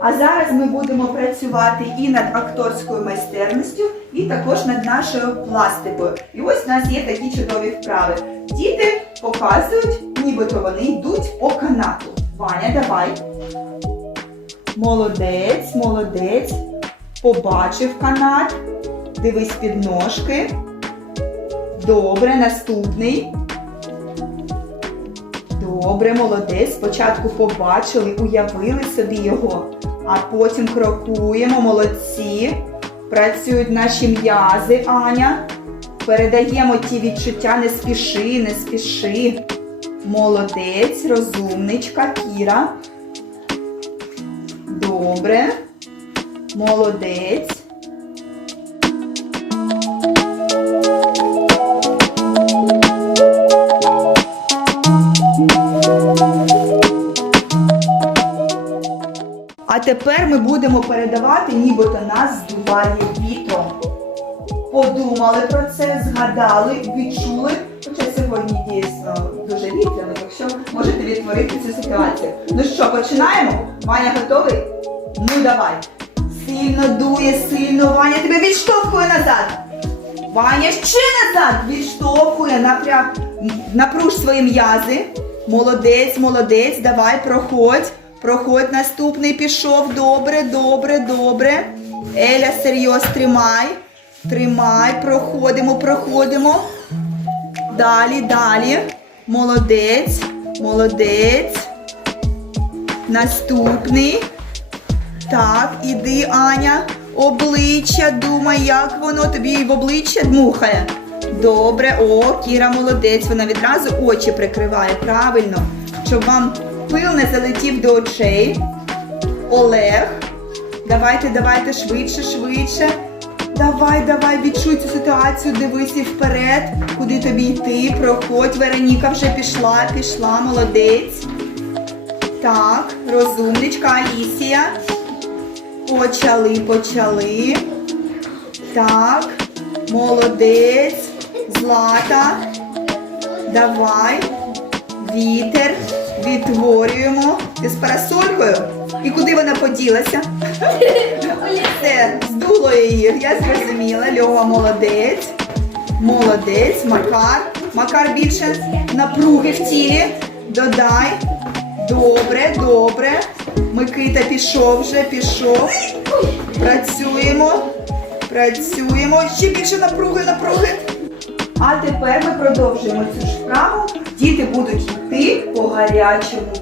А зараз ми будемо працювати і над акторською майстерністю, і також над нашою пластикою. І ось у нас є такі чудові вправи. Діти показують, нібито вони йдуть по канату. Ваня, давай. Молодець, молодець. Побачив канат. Дивись під ножки. Добре, наступний. Добре, молодець. Спочатку побачили, уявили собі його, а потім крокуємо, молодці. Працюють наші м'язи, Аня. Передаємо ті відчуття, не спіши, не спіши. Молодець, розумничка, Кіра. Добре. Молодець. А тепер ми будемо передавати, нібито нас здуває вітром. Подумали про це, згадали, відчули. Хоча сьогодні дійсно дуже вітряно, якщо можете відтворити цю ситуацію. Ну що, починаємо? Ваня готовий? Ну давай. Сильно дує, сильно Ваня тебе відштовхує назад. Ваня ще назад відштовхує, напрям... напруж свої м'язи. Молодець, молодець, давай, проходь. Проходь наступний пішов. Добре, добре, добре. Еля, серйоз, тримай. Тримай, проходимо, проходимо. Далі, далі. Молодець, молодець. Наступний. Так, іди, Аня. Обличчя, думай, як воно тобі в обличчя дмухає. Добре, о, Кіра молодець, вона відразу очі прикриває. Правильно, щоб вам пил не залетів до очей. Олег. Давайте, давайте швидше, швидше. Давай, давай, відчуй цю ситуацію, дивись і вперед, куди тобі йти. Проходь, Вероніка вже пішла, пішла, молодець. Так, розумничка Алісія. Почали, почали. Так, молодець. Злата. Давай. Вітер. Відтворюємо. З парасолькою? І куди вона поділася? Все, здуло її. Я зрозуміла. Льова молодець. Молодець. Макар. Макар більше напруги в тілі. Додай. Добре, добре. Микита пішов вже, пішов. Працюємо. Працюємо. Ще більше напруги, напруги. А тепер ми продовжуємо цю вправу. Діти будуть йти по гарячому